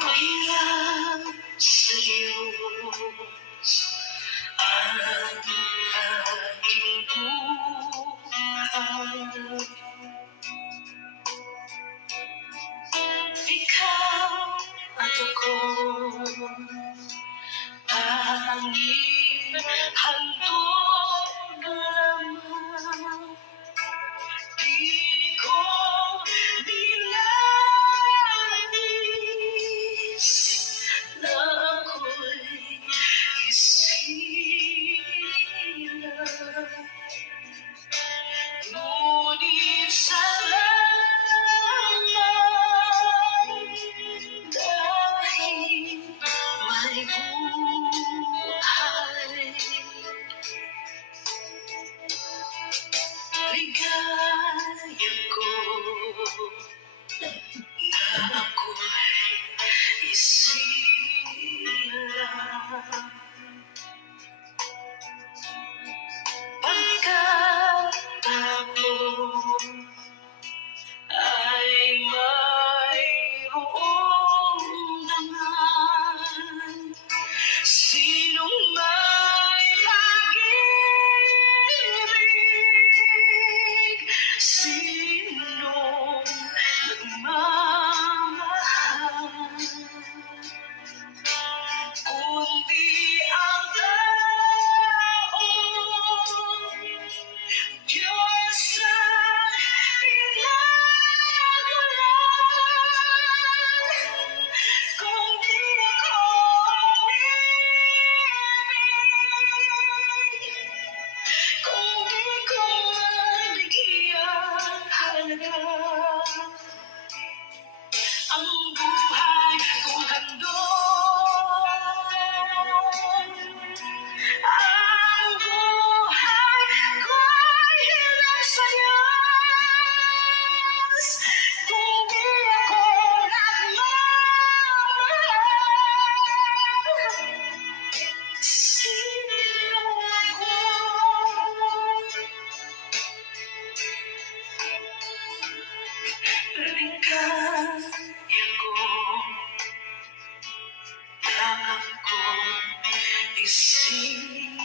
Mahirap sa'yo ang aking buhay. Ikaw at ako, tanging handog lamang. Di ko dinais na ako'y isilang. Ngunit salamat dahil may buhay. Ligaya ko na ako'y isilang. Pagkatapos ay mayroong naman sinong may pag-ibig, sinong nagmamahal, kundi ang taong Diyos ang pinagmulan. Kung di ako umiibig, kung di ko mabigyang halaga ang buhay kong handog, ang buhay ko'y hirap sa'yo. Kung di ako nagmamahal, sino ako? Ligaya ko na ako'y isilang.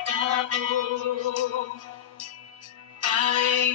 Pagkatapos ay